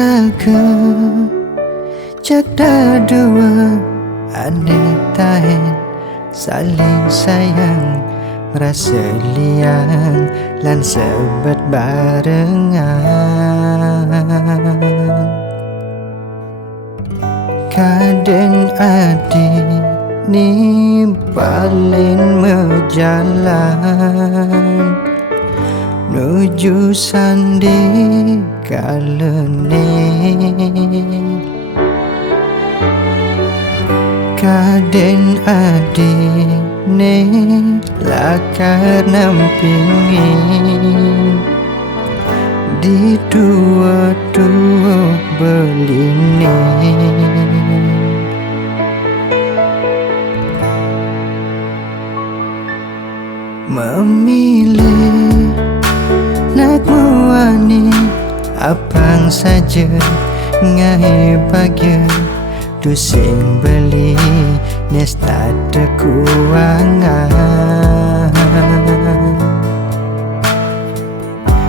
raga cakda dua aneh tahen saling sayang merasa liang lan sebet barengan kadang adik ni paling menjalan nuju sandi kalene kadang adik ne lakar nampingin di dua-dua beline memilih nak muani apang saja ngai bahagia tu sing beli nesta ada kuangan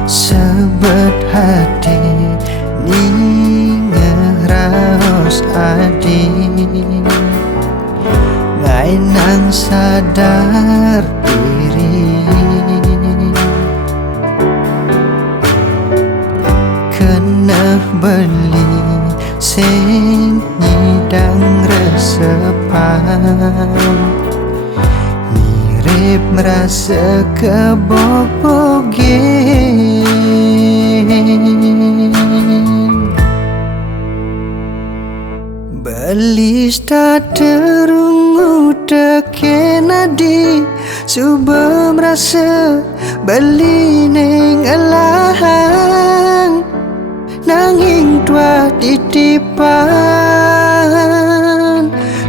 sebet hati ni ngeraos adi ngai nang sadar diri kena beli sing nyidang resepan mirip merasa kebobogen beli terungu teken adi suba merasa beli neng alahang nanging tua titipan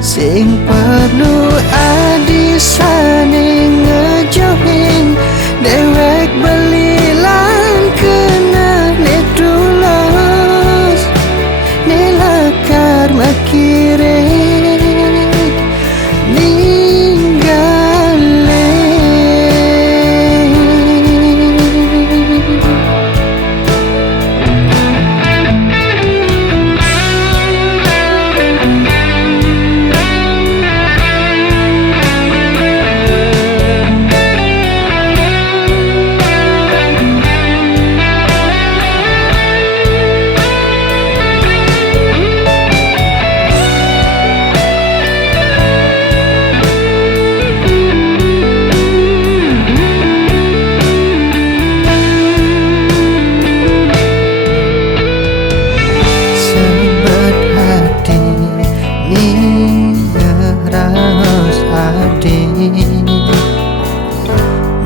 sing perlu adi saning ngejohin dewek beli lan kena netulos nelakar makirek ninggale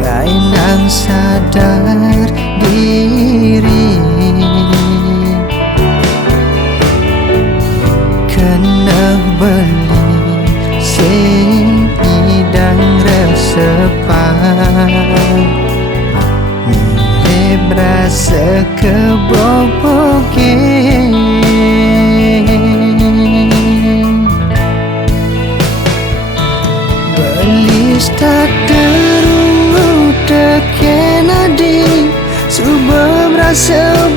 ngai nang sadar diri kena beli sing hidang resepan mirip rasa kebobogen tak terungu teken adi suba merasa